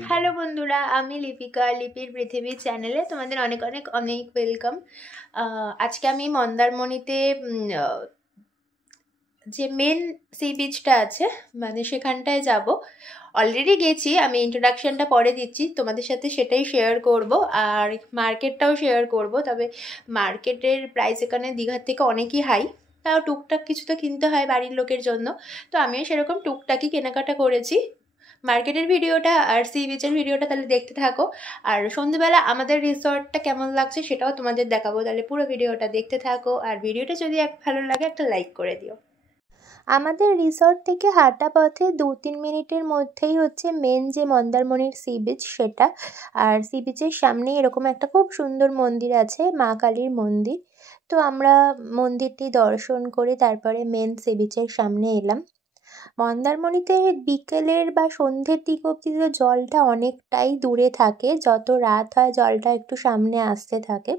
Hello বন্ধুরা, আমি লিপিকা, লিপির পৃথিবী চ্যানেলে তোমাদের অনেক অনেক অনেক ওয়েলকাম। আজকে আমি মন্দারমণিতে যে মেন সি বিচটা আছে মানে সেখানটায় যাব। অলরেডি গেছি, আমি ইন্ট্রোডাকশনটা পরে দিচ্ছি তোমাদের সাথে, সেটাই শেয়ার করব আর মার্কেটটাও শেয়ার করব। তবে মার্কেটের প্রাইস এখানে দীঘার থেকে অনেকই হাই, তাও টুকটাক কিছু তো কিনতে হয় বাড়ির লোকের জন্য। তো আমিও সেরকম টুকটাকই কেনাকাটা করেছি। মার্কেটের ভিডিওটা আর সি বিচের ভিডিওটা তাহলে দেখতে থাকো। আর সন্ধ্যেবেলা আমাদের রিসর্টটা কেমন লাগছে সেটাও তোমাদের দেখাবো, তাহলে পুরো ভিডিওটা দেখতে থাকো। আর ভিডিওটা যদি ভালো লাগে একটা লাইক করে দিও। আমাদের রিসর্ট থেকে হাঁটা পথে 2-3 মিনিটের মধ্যেই হচ্ছে মেন যে মন্দারমণির সি বিচ সেটা। আর সি বিচের সামনে এরকম একটা খুব সুন্দর মন্দির আছে, মা কালীর মন্দির। তো আমরা মন্দিরটি দর্শন করে তারপরে মেন সি বিচের সামনে এলাম। মন্দারমণিতে বিকেলের বা সন্ধ্যের দিক অবধি তো জলটা অনেকটাই দূরে থাকে, যত রাত হয় জলটা একটু সামনে আসতে থাকে।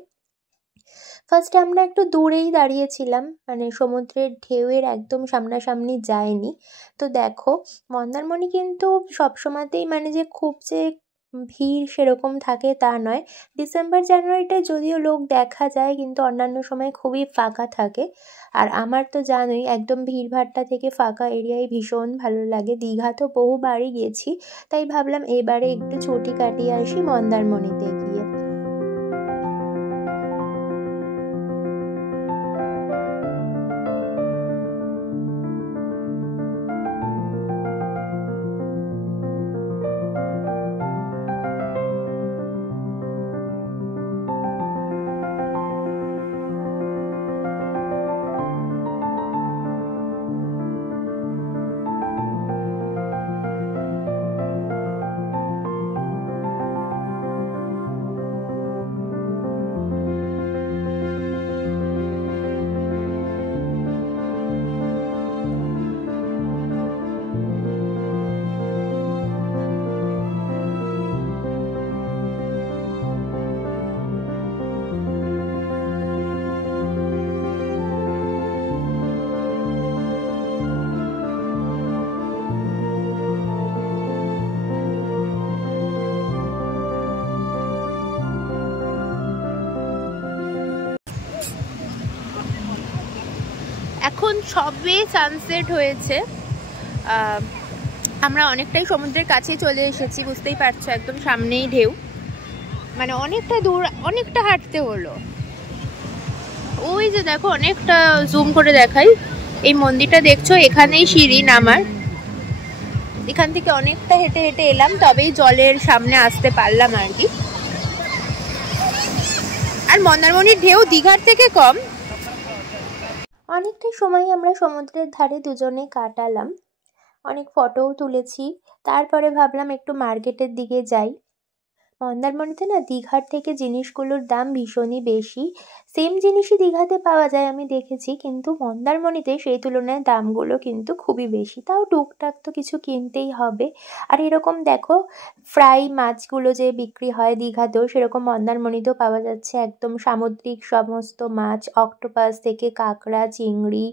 ফার্স্টে আমরা একটু দূরেই দাঁড়িয়েছিলাম, মানে সমুদ্রের ঢেউয়ের একদম সামনাসামনি যায়নি। তো দেখো, মন্দারমণি কিন্তু সবসময়তেই মানে যে খুব যে ভিড় সেরকম থাকে তা নয়। ডিসেম্বর জানুয়ারিটায় যদিও লোক দেখা যায়, কিন্তু অন্যান্য সময় খুবই ফাঁকা থাকে। আর আমার তো জানোই একদম ভিড়ভাট্টা থেকে ফাঁকা এরিয়ায় ভীষণ ভালো লাগে। দীঘা তো বহুবারই গেছি, তাই ভাবলাম এবারে একটু ছুটি কাটিয়ে আসি মন্দারমণিতে গিয়ে। এখন সবে সানসেট হয়েছে। আমরা অনেকটাই সমুদ্রের কাছে চলে এসেছি, বুঝতেই পারছো একদম সামনেই ঢেউ, মানে অনেকটা দূর, অনেকটা হাঁটতে হলো। ওই যে দেখো, অনেকটা জুম করে দেখাই, এই মন্দিরটা দেখছো, এখানেই সিঁড়ি নামার। এখান থেকে অনেকটা হেঁটে হেঁটে এলাম, তবেই জলের সামনে আসতে পারলাম আর কি। আর মন্দারমণির ঢেউ দীঘার থেকে কম। অনেকটা সময় আমরা সমুদ্রের ধারে দুজনে কাটালাম, অনেক ফটোও তুলেছি। তারপরে ভাবলাম একটু মার্কেটের দিকে যাই। মন্দারমণিতে না দীঘার থেকে জিনিসগুলোর দাম ভীষণই বেশি। সেম জিনিসই দীঘাতে পাওয়া যায় আমি দেখেছি, কিন্তু মন্দারমণিতে সেই তুলনায় দামগুলো কিন্তু খুবই বেশি। তাও টুকটাক তো কিছু কিনতেই হবে। আর এরকম দেখো, ফ্রাই মাছগুলো যে বিক্রি হয় দীঘাতেও, সেরকম মন্দারমণিতেও পাওয়া যাচ্ছে একদম সামুদ্রিক সমস্ত মাছ, অক্টোপাস থেকে কাঁকড়া, চিংড়ি,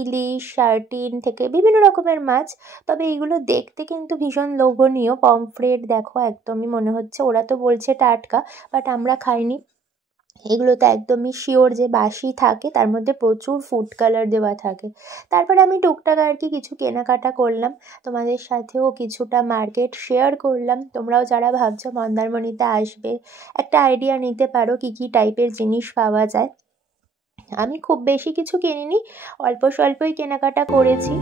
ইলিশ, সার্টিন থেকে বিভিন্ন রকমের মাছ। তবে এইগুলো দেখতে কিন্তু ভীষণ লোভনীয়। পমফ্রেট দেখো, একদমই মনে হচ্ছে, ওরা তো বলছে টাটকা, বাট আমরা খাইনি। এগুলো তো একদমই শিওর যে বাসি থাকে, তার মধ্যে প্রচুর ফুড কালার দেওয়া থাকে। তারপরে আমি টুকটাক আর কি কিছু কেনাকাটা করলাম, তোমাদের সাথেও কিছুটা মার্কেট শেয়ার করলাম। তোমরাও যারা ভাবছো মন্দারমণিতে আসবে, একটা আইডিয়া নিতে পারো কী কী টাইপের জিনিস পাওয়া যায়। আমি খুব বেশি কিছু কিনিনি, অল্প স্বল্পই কেনাকাটা করেছি।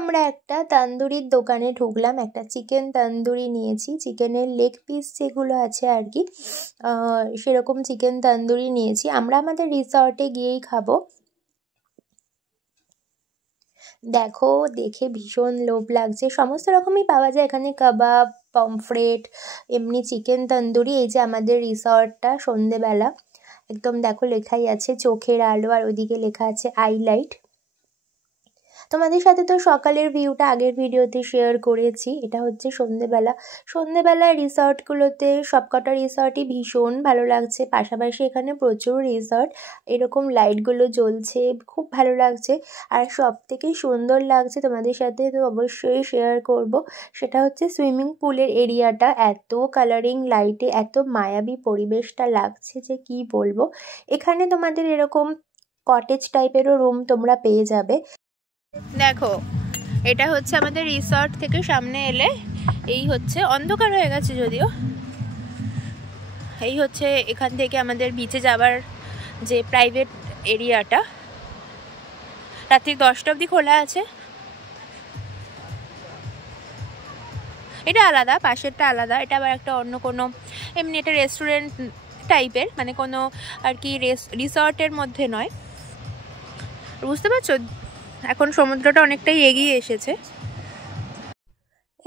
আমরা একটা তান্দুরির দোকানে ঢুকলাম, একটা চিকেন তান্দুরি নিয়েছি, চিকেনের লেগ পিস যেগুলো আছে আর কি, সেরকম চিকেন তান্দুরি নিয়েছি। আমরা আমাদের রিসর্টে গিয়েই খাবো। দেখো, দেখে ভীষণ লোভ লাগছে। সমস্ত রকমই পাওয়া যায় এখানে, কাবাব, পমফ্রেট, এমনি চিকেন তন্দুরি। এই যে আমাদের রিসর্টটা, সন্ধেবেলা একদম দেখো লেখাই আছে চোখের আলো, আর ওইদিকে লেখা আছে আইলাইট। তোমাদের সাথে তো সকালের ভিউটা আগের ভিডিওতে শেয়ার করেছি। এটা হচ্ছে সন্ধেবেলা। সন্ধেবেলা রিসর্টগুলোতে সবকটা রিসর্টই ভীষণ ভালো লাগছে। পাশাপাশি এখানে প্রচুর রিসর্ট, এরকম লাইটগুলো জ্বলছে, খুব ভালো লাগছে। আর সব থেকে সুন্দর লাগছে, তোমাদের সাথে তো অবশ্যই শেয়ার করব, সেটা হচ্ছে সুইমিং পুলের এরিয়াটা। এত কালারিং লাইটে এত মায়াবী পরিবেশটা লাগছে যে কি বলবো। এখানে তোমাদের এরকম কটেজ টাইপেরও রুম তোমরা পেয়ে যাবে। দেখো, এটা হচ্ছে আমাদের রিসর্ট থেকে সামনে এলে এই হচ্ছে, অন্ধকার হয়ে গেছে যদিও, এই হচ্ছে এখান থেকে আমাদের বিচে যাবার যে প্রাইভেট এরিয়াটা। রাত্রি 10টা অবধি খোলা আছে। এটা আলাদা, পাশেরটা আলাদা। এটা আবার একটা অন্য কোনো, এমনি এটা রেস্টুরেন্ট টাইপের, মানে কোনো আর কি রিসর্টের মধ্যে নয়। বুঝতে পারছো, এখন সমুদ্রটা অনেকটাই এগিয়ে এসেছে।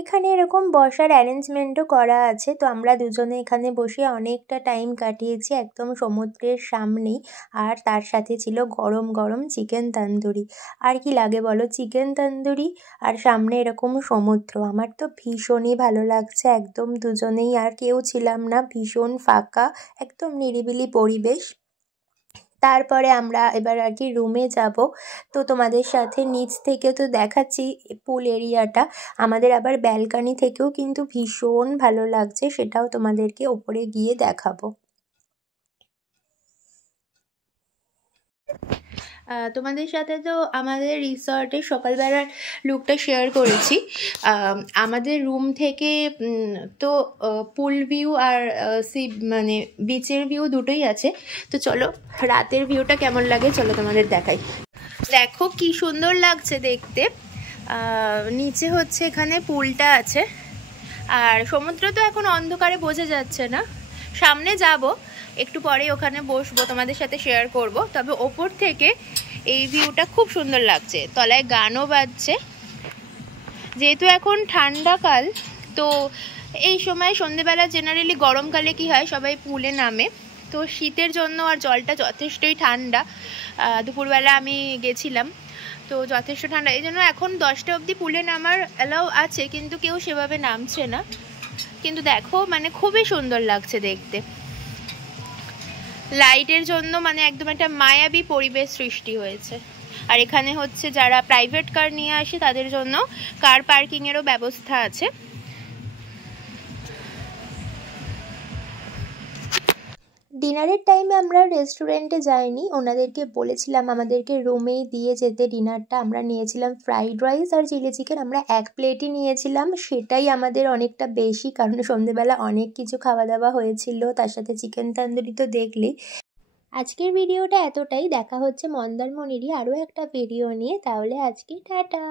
এখানে এরকম বসার অ্যারেঞ্জমেন্টও করা আছে, তো আমরা দুজনে এখানে বসে অনেকটা টাইম কাটিয়েছি একদম সমুদ্রের সামনেই। আর তার সাথে ছিল গরম গরম চিকেন তন্দুরি। আর কি লাগে বলো, চিকেন তন্দুরি আর সামনে এরকম সমুদ্র। আমার তো ভীষণই ভালো লাগছে। একদম দুজনেই, আর কেউ ছিলাম না, ভীষণ ফাঁকা, একদম নিরিবিলি পরিবেশ। তারপরে আমরা এবার আর কি রুমে যাব। তো তোমাদের সাথে নিচ থেকে তো দেখাচ্ছি পুল এরিয়াটা, আমাদের আবার ব্যালকনি থেকেও কিন্তু ভীষণ ভালো লাগছে, সেটাও তোমাদেরকে ওপরে গিয়ে দেখাবো। তোমাদের সাথে তো আমাদের রিসর্টের সকালবেলার লুকটা শেয়ার করেছি। আমাদের রুম থেকে তো পুল ভিউ আর মানে বিচের ভিউ দুটোই আছে। তো চলো রাতের ভিউটা কেমন লাগে চলো তোমাদের দেখাই। দেখো কি সুন্দর লাগছে দেখতে। নিচে হচ্ছে এখানে পুলটা আছে, আর সমুদ্র তো এখন অন্ধকারে বোঝা যাচ্ছে না। সামনে যাব একটু পরে, ওখানে বসবো, তোমাদের সাথে শেয়ার করব। তবে ওপর থেকে এই ভিউটা খুব সুন্দর লাগছে। তলায় গানও বাজছে। যেহেতু এখন ঠান্ডাকাল, তো এই সময় সন্ধেবেলা জেনারেলি, গরমকালে কি হয় সবাই পুলে নামে, তো শীতের জন্য আর জলটা যথেষ্টই ঠান্ডা। দুপুরবেলা আমি গেছিলাম, তো যথেষ্ট ঠান্ডা, এই জন্য এখন 10টা অবধি পুলে নামার অ্যালাউ আছে, কিন্তু কেউ সেভাবে নামছে না। কিন্তু দেখো মানে খুবই সুন্দর লাগছে দেখতে। লাইটের জন্য মানে একদম একটা মায়াবী পরিবেশ সৃষ্টি হয়েছে। আর এখানে হচ্ছে যারা প্রাইভেট কার নিয়ে আসে তাদের জন্য কার পার্কিংয়েরও ব্যবস্থা আছে। ডিনারের টাইমে আমরা রেস্টুরেন্টে যাইনি, ওনাদেরকে বলেছিলাম আমাদেরকে রুমেই দিয়ে যেতে ডিনারটা। আমরা নিয়েছিলাম ফ্রাইড রাইস আর চিলি চিকেন, আমরা এক প্লেটই নিয়েছিলাম, সেটাই আমাদের অনেকটা বেশি, কারণ সন্ধেবেলা অনেক কিছু খাওয়া দাওয়া হয়েছিল, তার সাথে চিকেন তন্দুরি তো দেখলেই। আজকের ভিডিওটা এতটাই, দেখা হচ্ছে মন্দারমণিরই আরও একটা ভিডিও নিয়ে। তাহলে আজকে টাটা।